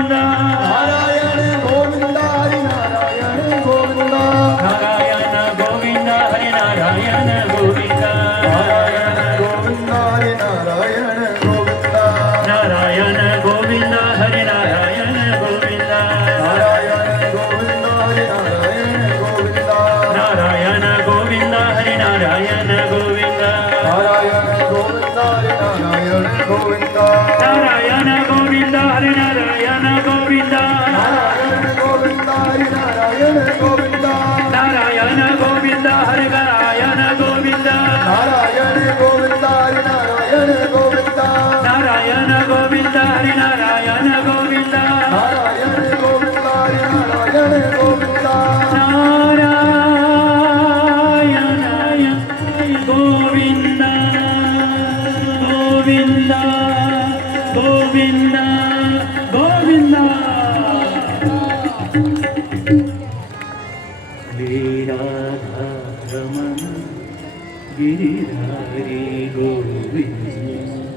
Narayan Govind Hari Narayan Govind Narayan Govind Hari Narayan Govind Narayan Govind Hari Narayan Govind Narayan Govind Hari Narayan Govind Narayan Govind Hari Narayan Govind Narayan Govind Hari Narayan Govind Narayan Govind Hari Narayan Govind Narayan Govind Hari Narayan Govind Narayan Govind Hari Narayan Govind Narayan Govind Hari Narayan Govind Narayan Govind Hari Narayan Govind Narayan Govind Hari Narayan Govind Narayan Govind Hari Narayan Govind Narayan Govind Govind Govind Govind वीराधारमण Giridhari Govind